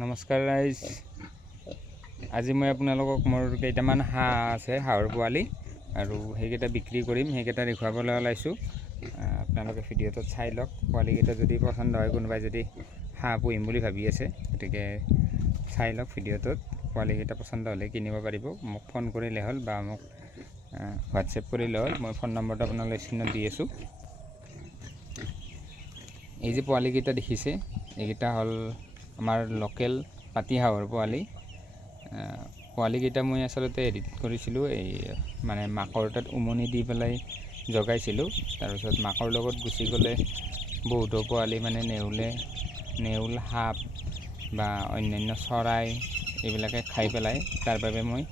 নমস্কাৰ ৰাইজ, আজি মই আপোনালোকক মোৰ কেইটামান হাঁহ আছে, হাঁহৰ পোৱালি, আৰু সেইকেইটা বিক্ৰী কৰিম, সেইকেইটা দেখুৱাবলৈ ওলাইছোঁ। আপোনালোকে ভিডিঅ'টোত চাই লওক। পোৱালিকেইটা যদি পচন্দ হয়, কোনোবাই যদি হাঁহ পুহিম বুলি ভাবি আছে, গতিকে চাই লওক ভিডিঅ'টোত। পোৱালিকেইটা পচন্দ হ'লে কিনিব পাৰিব। মোক ফোন কৰিলে হ'ল বা মোক হোৱাটছএপ কৰিলে হ'ল। মই ফোন নম্বৰটো আপোনালোকে স্ক্ৰীণত দি আছোঁ। এই যে পোৱালিকেইটা দেখিছে, এইকেইটা হ'ল আমাৰ লোকেল পাতি হাঁহৰ পোৱালি। পোৱালিকেইটা মই আচলতে এডিট কৰিছিলোঁ, এই মানে মাকৰ তাত উমনি দি পেলাই জগাইছিলোঁ। তাৰপিছত মাকৰ লগত গুচি গ'লে বহুতো পোৱালি মানে নেউল, সাপ বা অন্যান্য চৰাই এইবিলাকে খাই পেলাই। তাৰ বাবে মই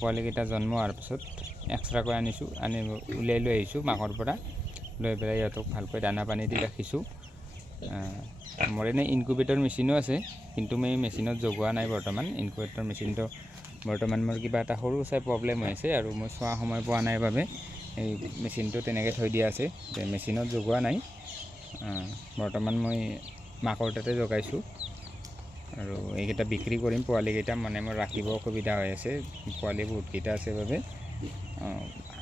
পোৱালিকেইটা জন্ম হোৱাৰ পিছত এক্সট্ৰাকৈ উলিয়াই লৈ আহিছোঁ মাকৰ পৰা। লৈ পেলাই সিহঁতক ভালকৈ দানা পানী দি ৰাখিছোঁ। মোৰ এনেই ইনকুবেটৰ মেচিনো আছে, কিন্তু মই মেচিনত জগোৱা নাই বৰ্তমান। ইনকুবেটৰ মেচিনটো বৰ্তমান মোৰ কিবা এটা সৰু চাই প্ৰব্লেম হৈ আছে, আৰু মই চোৱা সময় পোৱা নাই বাবে এই মেচিনটো তেনেকৈ থৈ দিয়া আছে। মেচিনত জগোৱা নাই, বৰ্তমান মই মাকৰ তাতে জগাইছোঁ। আৰু এইকেইটা বিক্ৰী কৰিম পোৱালিকেইটা, মানে মোৰ ৰাখিব অসুবিধা হৈ আছে, পোৱালি বহুতকেইটা আছে বাবে।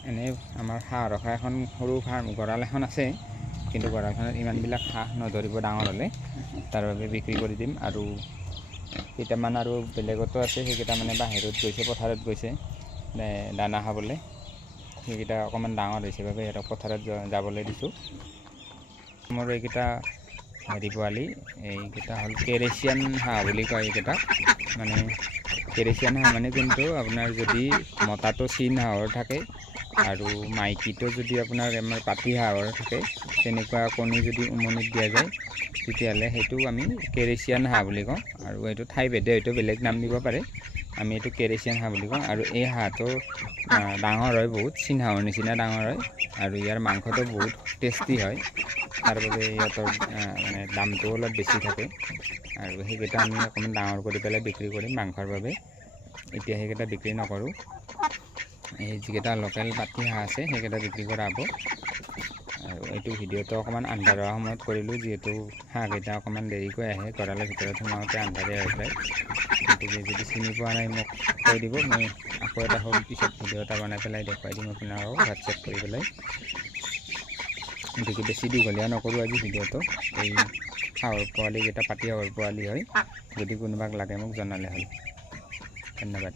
এনেই আমাৰ হাঁহ ৰখা এখন সৰু গঁৰাল এখন আছে, কিন্তু গঁৰালখনত ইমানবিলাক হাঁহ নধৰিব ডাঙৰ হ'লে, তাৰ বাবে বিক্ৰী কৰি দিম। আৰু কেইটামান আৰু বেলেগতো আছে, সেইকেইটা মানে বাহিৰত গৈছে, পথাৰত গৈছে দানা খাবলৈ। সেইকেইটা অকণমান ডাঙৰ হৈছে বাবে সিহঁতক পথাৰত যাবলৈ দিছোঁ। মোৰ এইকেইটা পোৱালি, এইকেইটা হ'ল কেৰেচিয়ান হাঁহ বুলি কয় এইকেইটাক। মানে কেৰেচিয়ান হাঁহ মানে কিন্তু আপোনাৰ যদি মতাটো চীন হাঁহৰ থাকে আৰু মাইকীটো যদি আপোনাৰ আমাৰ পাতি হাঁহৰ থাকে, তেনেকুৱা কণী যদি উমনিত দিয়া যায়, তেতিয়াহ'লে সেইটো আমি কেৰেচিয়ান হাঁহ বুলি কওঁ। আৰু এইটো ঠাইভেদে হয়তো বেলেগ নাম দিব পাৰে, আমি এইটো কেৰেচিয়ান হাঁহ বুলি কওঁ। আৰু এই হাঁহটো ডাঙৰ হয়, বহুত চীন হাঁহৰ নিচিনা ডাঙৰ হয়, আৰু ইয়াৰ মাংসটো বহুত টেষ্টি হয়। তাৰ বাবে ইহঁতৰ মানে দামটো অলপ বেছি থাকে। আৰু সেইকেইটা আমি অকণমান ডাঙৰ কৰি পেলাই বিক্ৰী কৰিম মাংসৰ বাবে। এতিয়া সেইকেইটা বিক্ৰী নকৰোঁ। এই যিকেইটা লোকেল পাতি হাঁহ আছে, সেইকেইটা বিক্ৰী কৰা হ'ব। আৰু এইটো ভিডিঅ'টো অকণমান আন্ধাৰ হোৱা সময়ত কৰিলোঁ, যিহেতু হাঁহকেইটা অকণমান দেৰিকৈ আহে, গঁৰালৰ ভিতৰত সোমাওঁতে আন্ধাৰেই হৈ যায়। গতিকে যদি চিনি পোৱা নাই মোক কৈ দিব, মই আকৌ এটা সৰু পিছত ভিডিঅ' এটা বনাই পেলাই দেখুৱাই দিম আপোনালোকক হোৱাটছএপ কৰি পেলাই। গতিকে বেছি দীঘলীয়া নকৰোঁ আজি ভিডিঅ'টো। এই হাঁহৰ পোৱালিকেইটা পাতি হাঁহৰ পোৱালি হয়, যদি কোনোবাক লাগে মোক জনালে হ'ল। ধন্যবাদ।